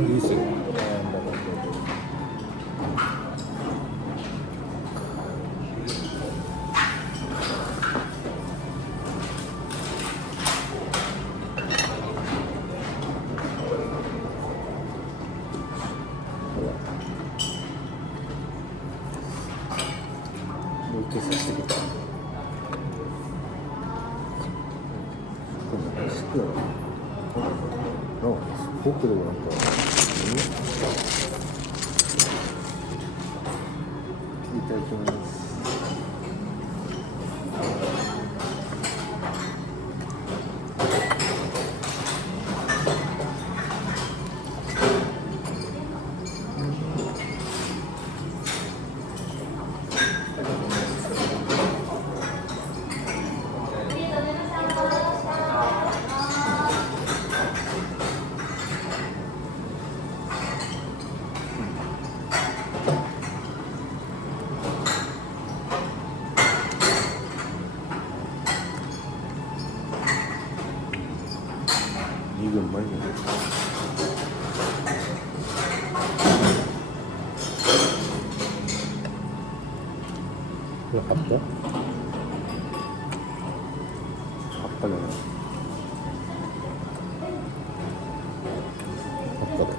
いいっすよ。もう一回させてきた。美味しくすごくでもなんかいただきます。2分前にこれ葉っぱ？葉っぱじゃない。葉っぱだよ。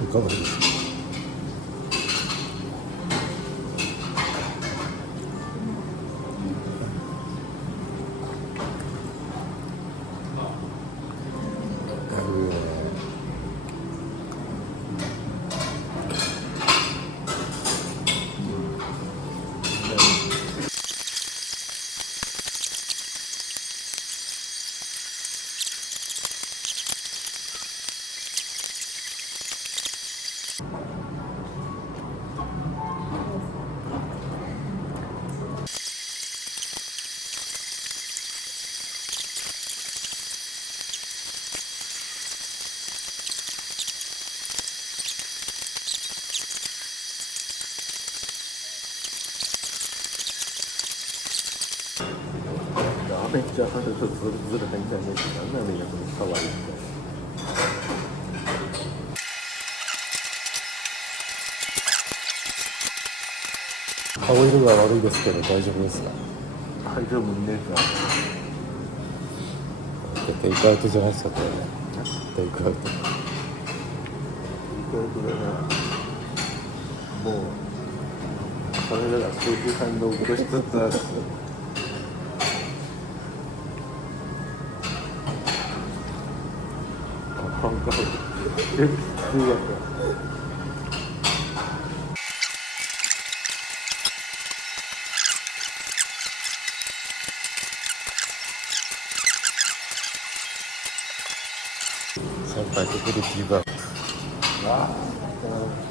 いかがですか？めっちゃずるずる入んないね。なんなのよ、この可愛いって。顔色が悪いですけど大丈夫ですか？大丈夫ねえか。テイクアウトじゃないですか、これね。テイクアウト。テイクアウトだな。もう、体が数時間の動かしつつある。なんか、普通だった。ここでギブアップ。わあ